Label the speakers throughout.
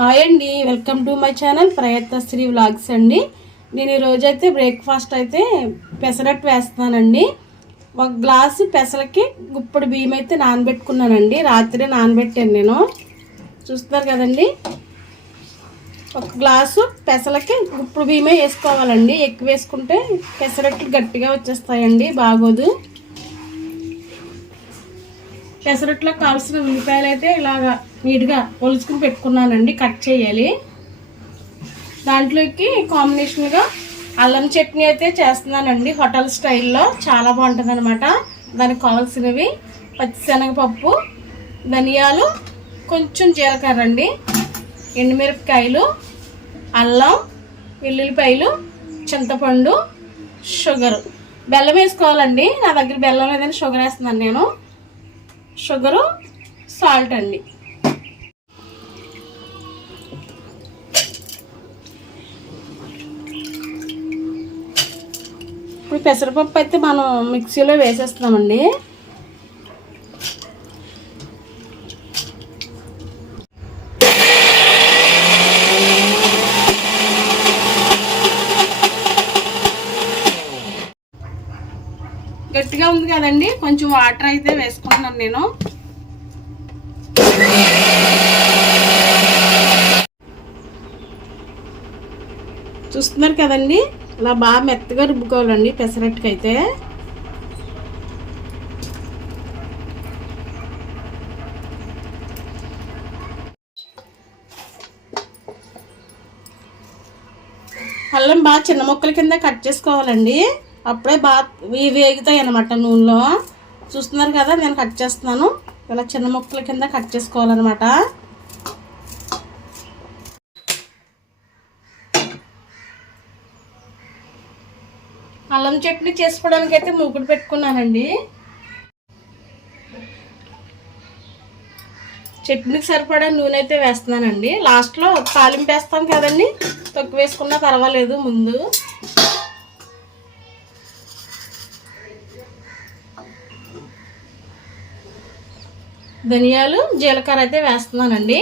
Speaker 1: Hi అండి welcome to my channel Prayatnasri vlogs అండి. నేను ఈరోజు అయితే బ్రేక్ఫాస్ట్ అయితే పెసరట్టు వేస్తున్నానండి. ఒక గ్లాసు పెసలకి గుప్పుడు బియ్యం అయితే నానబెట్టుకున్నానండి. రాత్రి నానబెట్టాను నేను. చూస్తున్నారు కదండి? ఒక గ్లాసు పెసలకి గుప్పుడు బియ్యమే వేసుకోవాలండి. ఎక్కువ వేసుకుంటే పెసరట్లు గట్టిగా వచ్చేస్తాయండి బాగోదు. పెసరట్లో కావాల్సిన ఉల్లిపాయలు అయితే ఇలాగా నీట్గా ఒలుచుకుని పెట్టుకున్నానండి కట్ చేయాలి. దాంట్లోకి కాంబినేషన్గా అల్లం చట్నీ అయితే చేస్తున్నానండి హోటల్ స్టైల్లో. చాలా బాగుంటుంది అనమాట దానికి కావాల్సినవి పచ్చిశనగపప్పు ధనియాలు కొంచెం జీలకర్ర అండి ఎండుమిరపకాయలు అల్లం వెల్లుల్లిపాయలు చింతపండు షుగరు. బెల్లం వేసుకోవాలండి. నా దగ్గర బెల్లం లేదని షుగర్ వేస్తున్నాను నేను. షుగరు సాల్ట్ అండి. ఇప్పుడు పెసరపప్పు అయితే మనం మిక్సీలో వేసేస్తున్నామండి. గట్టిగా ఉంది కదండి కొంచెం వాటర్ అయితే వేసుకుంటున్నాను నేను. చూస్తున్నారు కదండి? ఇలా బాగా మెత్తగా రుబ్బుకోవాలండి పెసరట్టుకైతే. అల్లం బాగా చిన్న ముక్కల కింద కట్ చేసుకోవాలండి. అప్పుడే బాగా వేగుతాయి అన్నమాట నూనెలో. చూస్తున్నారు కదా నేను కట్ చేస్తున్నాను. ఇలా చిన్న ముక్కల కింద కట్ చేసుకోవాలన్నమాట. అల్లం చట్నీ చేసుకోవడానికి అయితే మూకుడు పెట్టుకున్నానండి. చట్నీకి సరిపడా నూనె అయితే వేస్తున్నానండి. లాస్ట్లో తాలింపు వేస్తాం కదండి. తక్కువ వేసుకున్నా పర్వాలేదు ముందు. ధనియాలు జీలకర్ర అయితే వేస్తున్నానండి.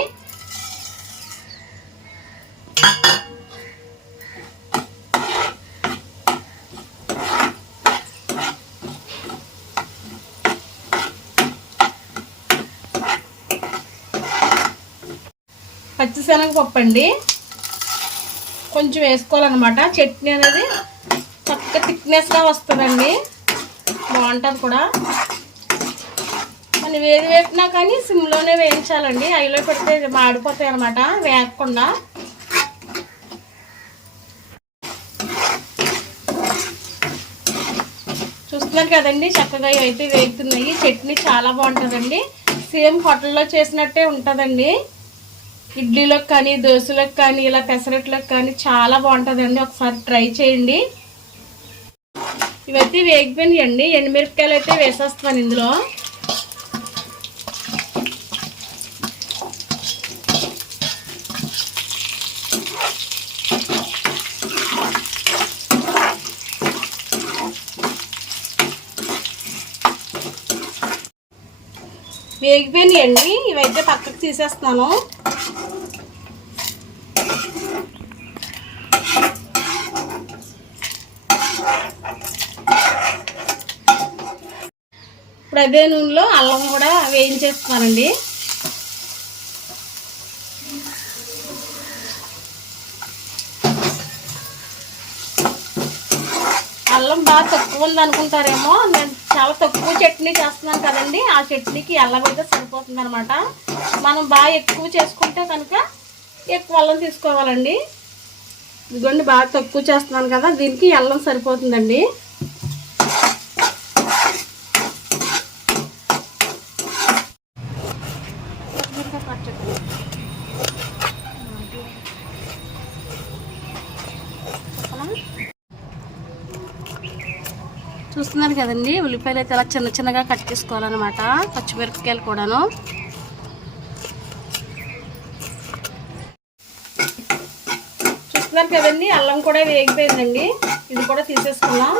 Speaker 1: పచ్చిశనగపప్పు అండి కొంచెం వేసుకోవాలన్నమాట. చట్నీ అనేది చక్కగా థిక్నెస్గా వస్తుందండి. బాగుంటుంది కూడా. మనం వేది వేపినా కానీ సిమ్లోనే వేయించాలండి. అయిలో పెడితే మాడిపోతాయి అనమాట వేగకుండా చూస్తున్నారు కదండి చక్కగా అయితే వేగుతున్నాయి. చట్నీ చాలా బాగుంటుందండి. సేమ్ హోటల్లో చేసినట్టే ఉంటుందండి. ఇడ్లీలోకి కానీ దోశలకు కానీ ఇలా పెసరట్లకు కానీ చాలా బాగుంటుందండి. ఒకసారి ట్రై చేయండి. ఇవైతే వేగిపోయినాయండి. ఎండుమిరపకాయలు అయితే వేసేస్తాను ఇందులో. వేగిపోయినాయండి. ఇవైతే పక్కకు తీసేస్తున్నాను. ఇప్పుడు అదే నూనెలో అల్లం కూడా వేయించేస్తున్నానండి. అల్లం బాగా తక్కువ ఉంది అనుకుంటారేమో నేను చాలా తక్కువ చట్నీ చేస్తున్నాను కదండి. ఆ చట్నీకి అల్లం సరిపోతుంది అనమాట మనం బాగా ఎక్కువ చేసుకుంటే కనుక ఎక్కువ అల్లం తీసుకోవాలండి. ఇదిగోండి బాగా తక్కువ చేస్తున్నాను కదా దీనికి అల్లం సరిపోతుందండి చూస్తున్నారు కదండి ఉల్లిపాయలు అయితే అలా చిన్న చిన్నగా కట్ చేసుకోవాలన్నమాట పచ్చిమిరపకాయలు కూడాను. చూస్తున్నారు కదండి అల్లం కూడా వేగిపోయిందండి ఇది కూడా తీసేసుకున్నాం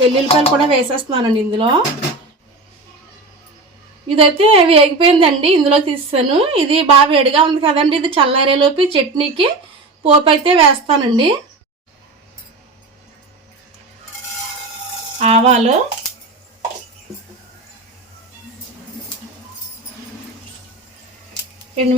Speaker 1: వెల్లుల్లిపాయలు కూడా వేసేస్తున్నానండి ఇందులో. ఇదైతే వేగిపోయిందండి ఇందులో తీస్తాను. ఇది బాగా వేడిగా ఉంది కదండి ఇది చల్లారేలోపు చట్నీకి పోపు అయితే వేస్తానండి. ఆవాలు. రెండు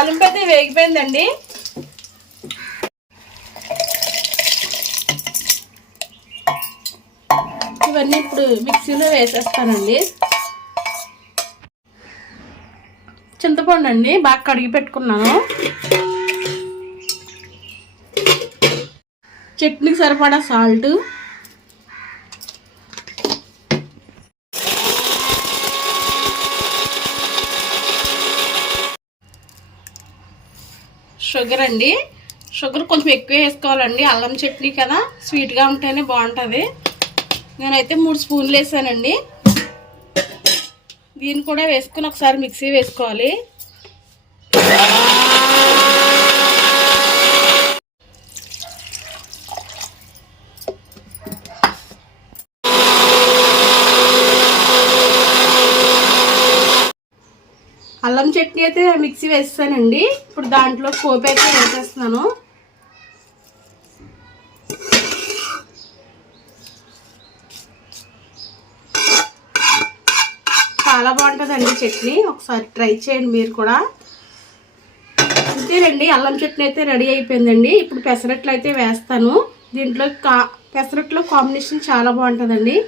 Speaker 1: తాలింపు అయితే వేగిపోయిందండి. ఇవన్నీ ఇప్పుడు మిక్సీలో వేసేస్తానండి. చింతపండు అండి బాగా కడిగి పెట్టుకున్నాను. చట్నీకి సరిపడా సాల్ట్. షుగర్ అండి. షుగర్ కొంచెం ఎక్కువ వేసుకోవాలండి. అల్లం చట్నీ కదా స్వీట్గా ఉంటేనే బాగుంటుంది. నేనైతే మూడు స్పూన్లు వేసానండి. దీన్ని కూడా వేసుకుని ఒకసారి మిక్సీ వేసుకోవాలి. అల్లం అయితే మిక్సీ వేస్తానండి. ఇప్పుడు దాంట్లో పోపు అయితే వేసేస్తున్నాను. చాలా బాగుంటుందండి చట్నీ. ఒకసారి ట్రై చేయండి మీరు కూడా. అంతేనండి అల్లం చట్నీ అయితే రెడీ అయిపోయిందండి. ఇప్పుడు పెసరట్లు అయితే వేస్తాను. దీంట్లో కా పెసరట్లో కాంబినేషన్ చాలా బాగుంటుందండి.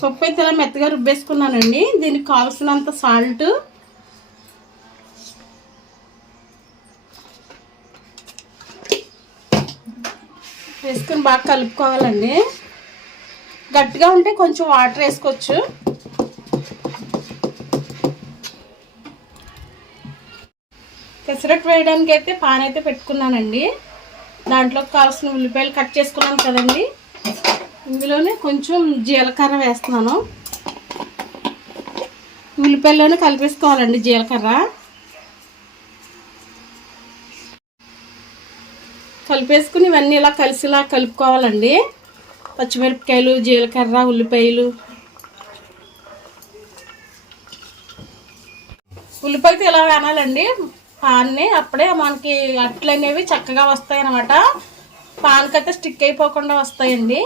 Speaker 1: పప్పు అయితే ఇలా మెత్తగా రుబ్బేసుకున్నానండి. దీనికి కావాల్సినంత సాల్ట్ వేసుకొని బాగా కలుపుకోవాలండి. గట్టిగా ఉంటే కొంచెం వాటర్ వేసుకోవచ్చు. పెసరట్టు వేయడానికి అయితే పాన్ అయితే పెట్టుకున్నానండి. దాంట్లోకి కావాల్సిన ఉల్లిపాయలు కట్ చేసుకున్నాను కదండి. ఇందులోనే కొంచెం జీలకర్ర వేస్తున్నాను. ఉల్లిపాయల్లోనే కలిపేసుకోవాలండి జీలకర్ర. కలిపేసుకుని ఇవన్నీ ఇలా కలిసిలా కలుపుకోవాలండి. పచ్చిమిరపకాయలు జీలకర్ర ఉల్లిపాయలు. ఉల్లిపాయలు ఇలా వేనాలండి. పాన్ని అప్పుడే మనకి అట్లు అనేవి చక్కగా వస్తాయి అన్నమాట పాన్కైతే స్టిక్ అయిపోకుండా వస్తాయండి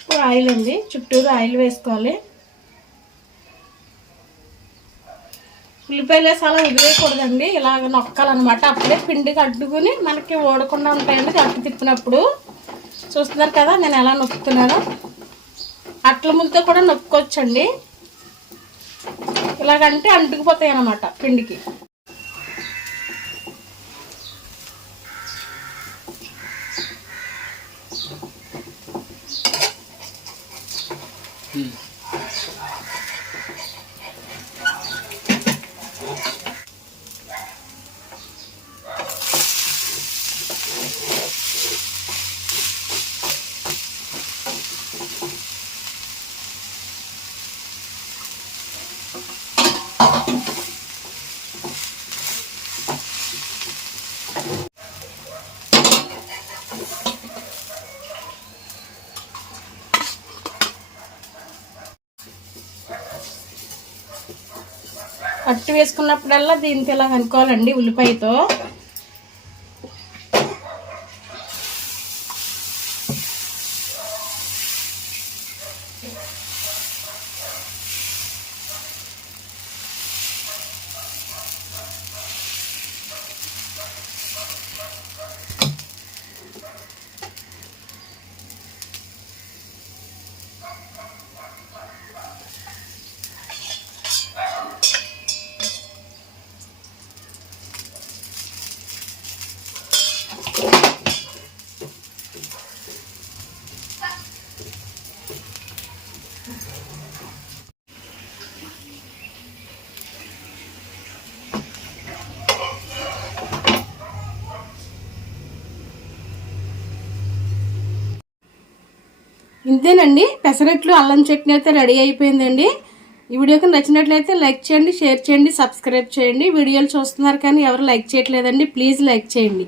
Speaker 1: ఇప్పుడు ఆయిల్ ఉంది. చుట్టూరు ఆయిల్ వేసుకోవాలి. ఉల్లిపాయలు వేసి అలా వదిలేయకూడదండి. ఇలాగ నొక్కాలన్నమాట. అప్పుడే పిండికి అడ్డుకుని మనకి ఓడకుండా ఉంటాయండి. అట్టు తిప్పినప్పుడు. చూస్తున్నారు కదా నేను ఎలా నొక్కుతున్నాను. అట్ల ముందుతో కూడా నొక్కొచ్చండి. ఇలాగంటే అంటుకుపోతాయి అన్నమాట పిండికి. అట్టు వేసుకున్నప్పుడల్లా దీనికి ఇలా కనుక్కోవాలండి ఉల్లిపాయతో. ఇంతేనండి. పెసరట్లు అల్లం చట్నీ అయితే రెడీ అయిపోయిందండి. ఈ వీడియోకి నచ్చినట్లయితే లైక్ చేయండి షేర్ చేయండి సబ్స్క్రైబ్ చేయండి. వీడియోలు చూస్తున్నారు కానీ ఎవరు లైక్ చేయట్లేదండి ప్లీజ్ లైక్ చేయండి.